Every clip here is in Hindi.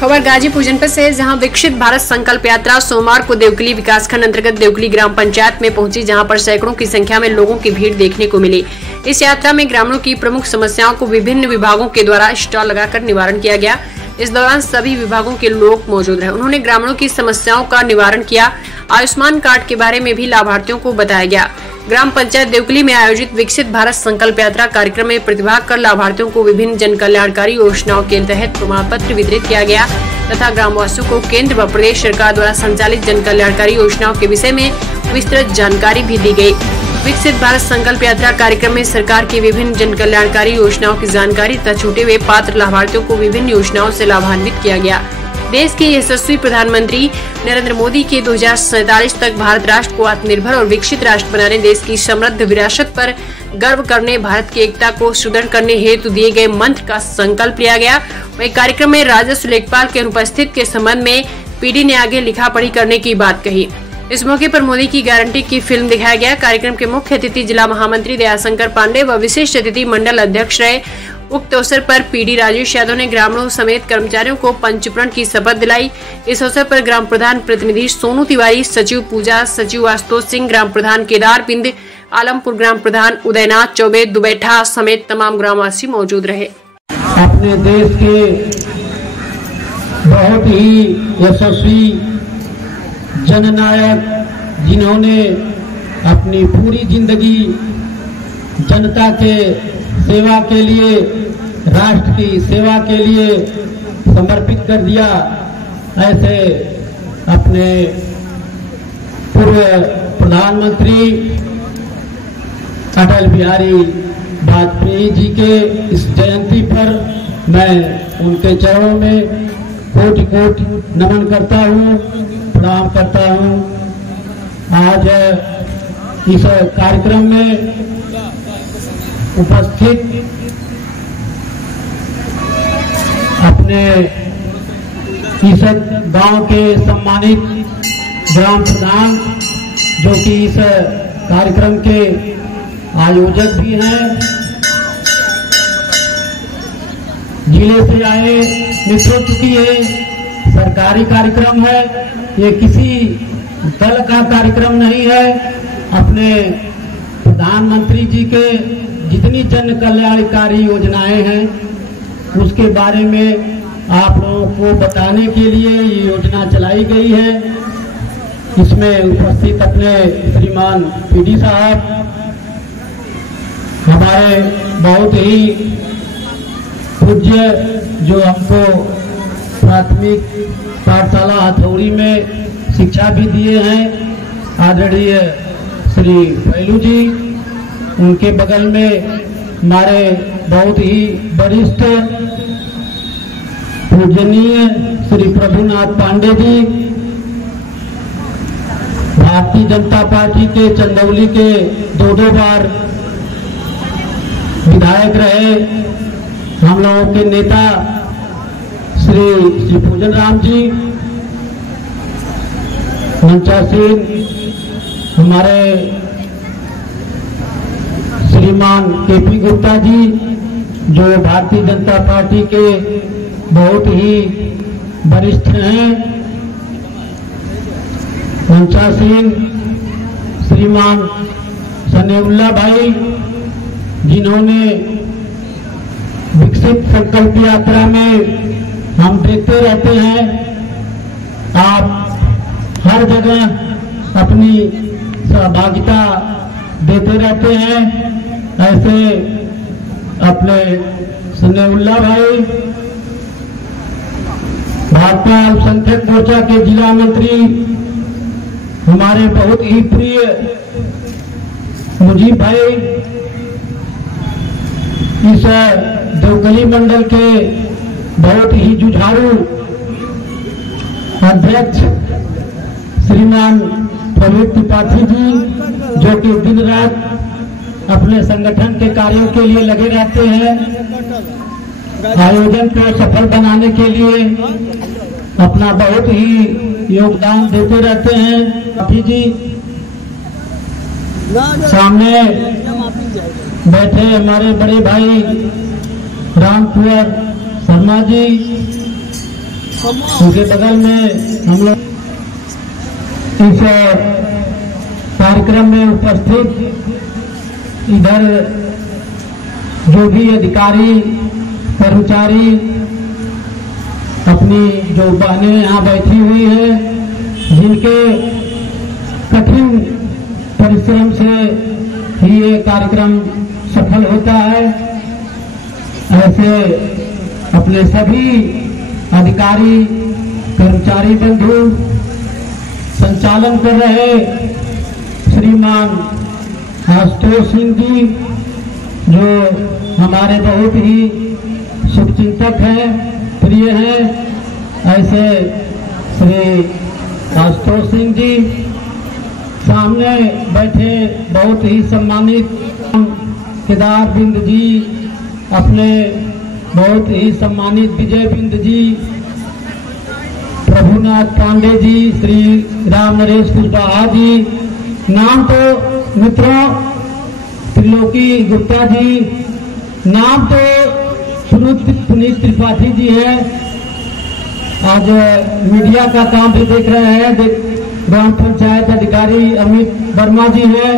खबर गाजीपुर जनपद से है, जहां विकसित भारत संकल्प यात्रा सोमवार को देवकली विकासखंड अंतर्गत देवकली ग्राम पंचायत में पहुंची, जहां पर सैकड़ों की संख्या में लोगों की भीड़ देखने को मिली। इस यात्रा में ग्रामीणों की प्रमुख समस्याओं को विभिन्न विभागों के द्वारा स्टॉल लगाकर निवारण किया गया। इस दौरान सभी विभागों के लोग मौजूद रहे। उन्होंने ग्रामीणों की समस्याओं का निवारण किया। आयुष्मान कार्ड के बारे में भी लाभार्थियों को बताया गया। ग्राम पंचायत देवकली में आयोजित विकसित भारत संकल्प यात्रा कार्यक्रम में प्रतिभाग कर लाभार्थियों को विभिन्न जन कल्याणकारी योजनाओं के तहत प्रमाण पत्र वितरित किया गया तथा ग्रामवासियों को केंद्र व प्रदेश सरकार द्वारा संचालित जन कल्याणकारी योजनाओं के विषय में विस्तृत जानकारी भी दी गई। विकसित भारत संकल्प यात्रा कार्यक्रम में सरकार की विभिन्न जन कल्याणकारी योजनाओं की जानकारी तथा छूटे हुए पात्र लाभार्थियों को विभिन्न योजनाओं से लाभान्वित किया गया। देश के यशस्वी प्रधानमंत्री नरेंद्र मोदी के 2047 तक भारत राष्ट्र को आत्मनिर्भर और विकसित राष्ट्र बनाने, देश की समृद्ध विरासत पर गर्व करने, भारत की एकता को सुदृढ़ करने हेतु दिए गए मंत्र का संकल्प लिया गया। वहीं कार्यक्रम में राजस्व लेखपाल के अनुपस्थित के संबंध में पीडी ने आगे लिखा पढ़ी करने की बात कही। इस मौके पर मोदी की गारंटी की फिल्म दिखाया गया। कार्यक्रम के मुख्य अतिथि जिला महामंत्री दयाशंकर पांडे व विशिष्ट अतिथि मंडल अध्यक्ष रहे। उक्त अवसर पर पीडी राजेश यादव ने ग्रामीणों समेत कर्मचारियों को पंचप्रण की शपथ दिलाई। इस अवसर पर ग्राम प्रधान प्रतिनिधि सोनू तिवारी, सचिव पूजा, सचिव आशुतोष सिंह, ग्राम प्रधान केदार बिंद, आलमपुर ग्राम प्रधान उदयनाथ चौबे, दुबैठा समेत तमाम ग्रामवासी मौजूद रहे। अपने देश के बहुत ही यशस्वी जननायक, जिन्होंने अपनी पूरी जिंदगी जनता के सेवा के लिए, राष्ट्र की सेवा के लिए समर्पित कर दिया, ऐसे अपने पूर्व प्रधानमंत्री अटल बिहारी वाजपेयी जी के इस जयंती पर मैं उनके चरणों में कोटि कोटि नमन करता हूँ, प्रणाम करता हूँ। आज इस कार्यक्रम में उपस्थित अपने इस गांव के सम्मानित ग्राम प्रधान, जो कि इस कार्यक्रम के आयोजक भी हैं, जिले से आए मित्रों, चुकी है सरकारी कार्यक्रम है, ये किसी दल का कार्यक्रम नहीं है। अपने प्रधानमंत्री जी के जितनी जन कल्याणकारी योजनाएं हैं उसके बारे में आप लोगों को बताने के लिए ये योजना चलाई गई है। इसमें उपस्थित अपने श्रीमान पीडी साहब, हमारे बहुत ही पूज्य, जो हमको प्राथमिक पाठशाला हथौड़ी में शिक्षा भी दिए हैं, आदरणीय श्री फैलू जी। उनके बगल में हमारे बहुत ही वरिष्ठ पूजनीय श्री प्रभुनाथ पांडे जी, भारतीय जनता पार्टी के चंदौली के दो बार विधायक रहे। हम लोगों के नेता श्री पूजन राम जी, मंचासीन हमारे श्रीमान केपी गुप्ता जी, जो भारतीय जनता पार्टी के बहुत ही वरिष्ठ हैं, मंचासीन श्रीमान सनेउल्ला भाई, जिन्होंने विकसित संकल्प यात्रा में हम देखते रहते हैं, आप हर जगह अपनी सहभागिता देते रहते हैं। ऐसे अपने सनेउल्ला भाई, भाजपा अल्पसंख्यक मोर्चा के जिला मंत्री, हमारे बहुत ही प्रिय मुजीब भाई, इस देवकली मंडल के बहुत ही जुझारू अध्यक्ष श्रीमान प्रवीण त्रिपाठी जी, जो कि दिन रात अपने संगठन के कार्यों के लिए लगे रहते हैं, आयोजन को सफल बनाने के लिए अपना बहुत ही योगदान देते रहते हैं। त्रिपाठी जी सामने बैठे हमारे बड़े भाई राम कुंवर शर्मा जी, उनके बगल में हम लोग इस कार्यक्रम में उपस्थित इधर जो भी अधिकारी कर्मचारी अपनी जो बहनें यहाँ बैठी हुई है, जिनके कठिन परिश्रम से ही ये कार्यक्रम सफल होता है, ऐसे अपने सभी अधिकारी कर्मचारी बंधु, संचालन कर रहे श्रीमान आशुतोष सिंह जी, जो हमारे बहुत ही शुभचिंतक हैं, प्रिय हैं, ऐसे श्री आशुतोष सिंह जी, सामने बैठे बहुत ही सम्मानित केदार बिंद जी, अपने बहुत ही सम्मानित विजय बिंद जी, प्रभुनाथ पांडे जी, श्री राम नरेश कुशवाहा जी, नाम तो मित्रों त्रिलोकी गुप्ता जी, नाम तो पुनीत त्रिपाठी जी है। आज मीडिया का काम भी देख रहे हैं, ग्राम पंचायत अधिकारी अमित वर्मा जी हैं।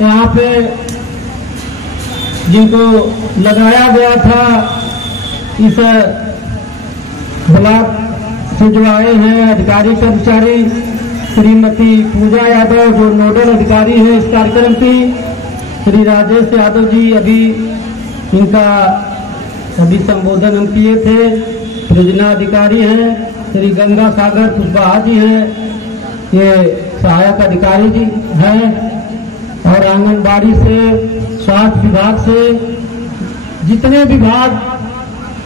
यहाँ पे जिनको लगाया गया था इस ब्लॉक से जो आए हैं अधिकारी कर्मचारी, श्रीमती पूजा यादव जो नोडल अधिकारी है इस कार्यक्रम की, श्री राजेश यादव जी अभी इनका संबोधन हम किए थे, योजना अधिकारी हैं, श्री गंगा सागर कुशवाहा जी हैं, ये सहायक अधिकारी जी हैं, और आंगनबाड़ी से, स्वास्थ्य विभाग से, जितने विभाग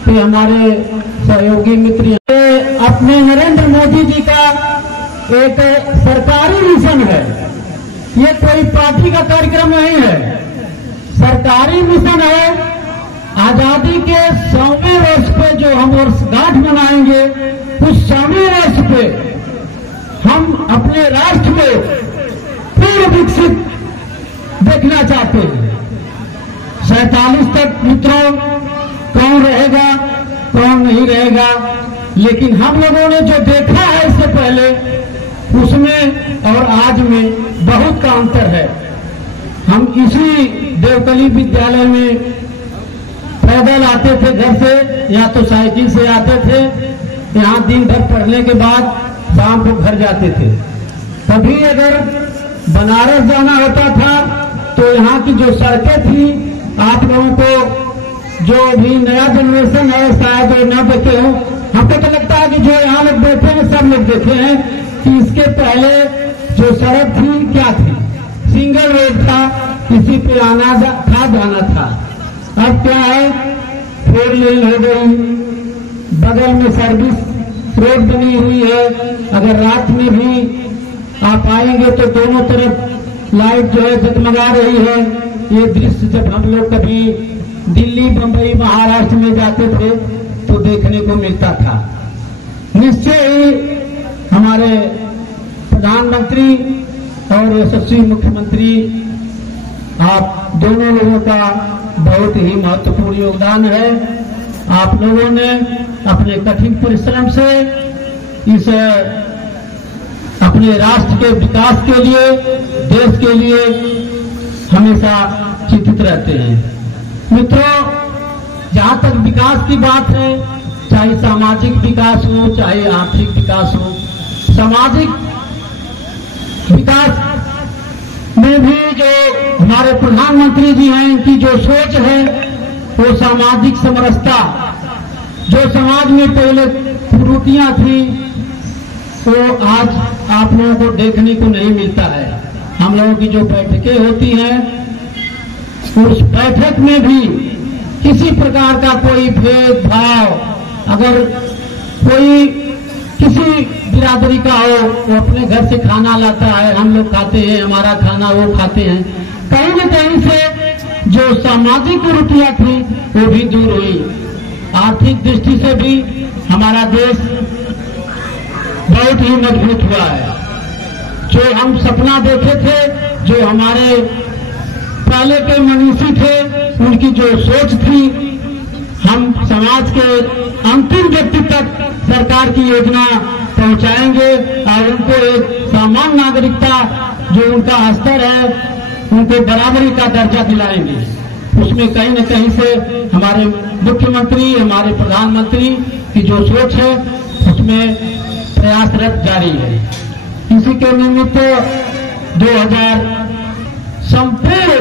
के हमारे सहयोगी मित्र, अपने नरेंद्र मोदी जी का एक सरकारी मिशन है। ये कोई पार्टी का कार्यक्रम नहीं है, सरकारी मिशन है। आजादी के 100वें वर्ष पे जो हम वर्षगांठ मनाएंगे, उस 100वें वर्ष पे हम अपने राष्ट्र को पूर्ण विकसित देखना चाहते हैं। 47 तक मित्रों कौन रहेगा कौन नहीं रहेगा, लेकिन हम लोगों ने जो देखा है इससे पहले, उसमें और आज में बहुत का अंतर है। हम इसी देवकली विद्यालय में पैदल आते थे घर से, या तो साइकिल से आते थे, यहाँ दिन भर पढ़ने के बाद शाम को घर जाते थे। कभी अगर बनारस जाना होता था तो यहाँ की जो सड़कें थी, आप लोगों को जो भी नया जनरेशन है शायद न देखे हो, हमको तो लगता है कि जो यहाँ लोग बैठे हैं सब लोग देखे हैं कि इसके पहले जो सड़क थी क्या थी, सिंगल रोड था, किसी पे आना था जाना था। अब क्या है, 4 लेन हो गई, बगल में सर्विस रोड बनी हुई है। अगर रात में भी आप आएंगे तो दोनों तरफ लाइट जो है जगमगा रही है। ये दृश्य जब हम लोग कभी दिल्ली, बंबई, महाराष्ट्र में जाते थे तो देखने को मिलता था। निश्चय ही हमारे प्रधानमंत्री और यशस्वी मुख्यमंत्री, आप दोनों लोगों का बहुत ही महत्वपूर्ण योगदान है। आप लोगों ने अपने कठिन परिश्रम से इस अपने राष्ट्र के विकास के लिए, देश के लिए हमेशा चिंतित रहते हैं। मित्रों, जहां तक विकास की बात है, चाहे सामाजिक विकास हो चाहे आर्थिक विकास हो, सामाजिक विकास में भी जो हमारे प्रधानमंत्री जी हैं, इनकी जो सोच है वो सामाजिक समरसता, जो समाज में पहले कुरीतियां थी वो आज आप लोगों को देखने को नहीं मिलता है। हम लोगों की जो बैठकें होती हैं, उस बैठक में भी किसी प्रकार का कोई भेदभाव, अगर कोई किसी बिरादरी का हो, वो अपने घर से खाना लाता है, हम लोग खाते हैं, हमारा खाना वो खाते हैं, कहीं न कहीं से जो सामाजिक कुरीतियां थी वो भी दूर हुई। आर्थिक दृष्टि से भी हमारा देश बहुत ही मजबूत हुआ है। जो हम सपना देखे थे, जो हमारे पहले के मनीषी थे, उनकी जो सोच थी, हम समाज के अंतिम व्यक्ति तक सरकार की योजना पहुंचाएंगे और उनको एक सामान्य नागरिकता जो उनका स्तर है उनको बराबरी का दर्जा दिलाएंगे। उसमें कहीं न कहीं से हमारे मुख्यमंत्री, हमारे प्रधानमंत्री की जो सोच है उसमें प्रयासरत जारी है। इसी के निमित्त 2000 संपूर्ण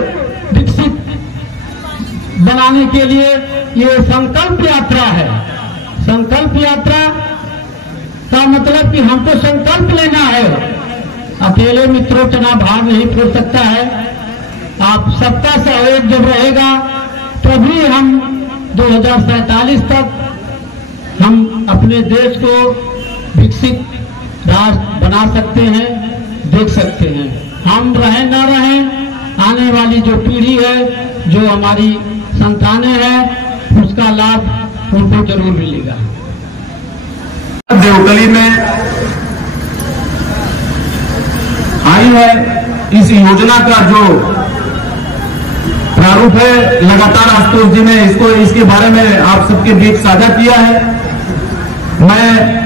विकसित बनाने के लिए ये संकल्प यात्रा है। संकल्प यात्रा का मतलब कि हमको संकल्प लेना है। अकेले मित्रों चुनाव भार नहीं फोड़ सकता है। आप सबका सहयोग जब रहेगा तभी हम 2047 तक हम अपने देश को विकसित राष्ट्र बना सकते हैं, देख सकते हैं। हम रहें न रहें, आने वाली जो पीढ़ी है, जो हमारी संतानें हैं, उसका लाभ उनको जरूर मिलेगा। देवकली में आई है इस योजना का जो प्रारूप है, लगातार आशुतोष जी ने इसके बारे में आप सबके बीच साझा किया है। मैं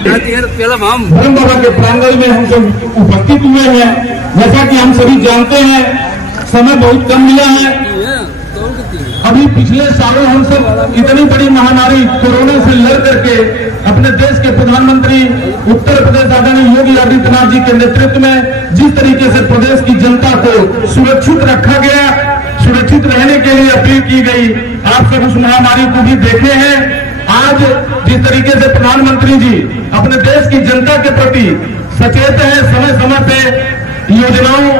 ब्रह्म बाबा के प्रांगण में हम सब उपस्थित हुए हैं। जैसा कि हम सभी जानते हैं, समय बहुत कम मिला है। अभी पिछले सालों हम सब इतनी बड़ी महामारी कोरोना से लड़ करके अपने देश के प्रधानमंत्री उत्तर प्रदेश आदरणीय योगी आदित्यनाथ जी के नेतृत्व में जिस तरीके से प्रदेश की जनता को सुरक्षित रखा गया, सुरक्षित रहने के लिए अपील की गई, आप सब उस महामारी को भी देखे हैं। आज जिस तरीके से प्रधानमंत्री जी अपने देश की जनता के प्रति सचेत हैं, समय समय पे योजनाओं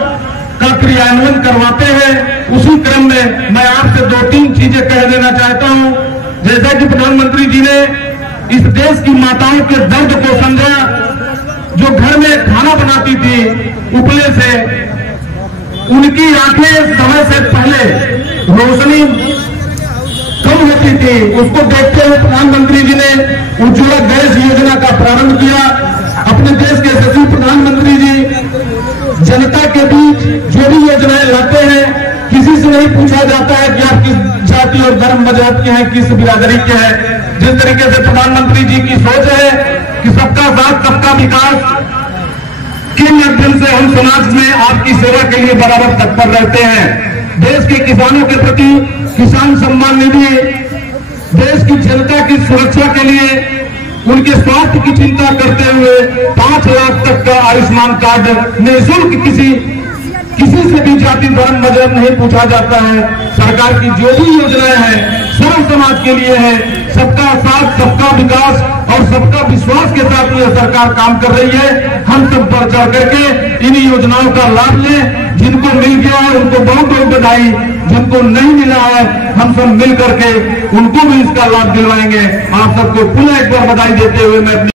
का क्रियान्वयन करवाते हैं, उसी क्रम में मैं आपसे 2-3 चीजें कह देना चाहता हूं। जैसा कि प्रधानमंत्री जी ने इस देश की माताओं के दर्द को समझा, जो घर में खाना बनाती थी उपले से, उनकी आंखें समय से पहले रोशनी कम होती थी, उसको देखते हुए प्रधानमंत्री जी ने उज्ज्वला गैस योजना का प्रारंभ किया। अपने देश के यशस्वी प्रधानमंत्री जी जनता के बीच जो भी योजनाएं लाते हैं, किसी से नहीं पूछा जाता है कि आप किस जाति और धर्म मजहब के हैं, किस बिरादरी के हैं। जिस तरीके से प्रधानमंत्री जी की सोच है कि सबका साथ सबका विकास के माध्यम से हम समाज में आपकी सेवा के लिए बराबर तत्पर रहते हैं। देश के किसानों के प्रति किसान सम्मान निधि, देश की जनता की सुरक्षा के लिए उनके स्वास्थ्य की चिंता करते हुए 5 लाख तक का आयुष्मान कार्ड निःशुल्क, किसी से भी जाति धर्म मजहब नहीं पूछा जाता है। सरकार की जो भी योजनाएं हैं सर्व समाज के लिए है। सबका साथ सबका विकास और सबका विश्वास के साथ यह सरकार काम कर रही है। हम सब बढ़ चढ़ करके इन योजनाओं का लाभ लें। जिनको मिल गया है उनको बहुत बहुत बधाई, जिनको नहीं मिला है हम सब मिल करके उनको भी इसका लाभ दिलवाएंगे। आप सबको पुनः एक बार बधाई देते हुए मैं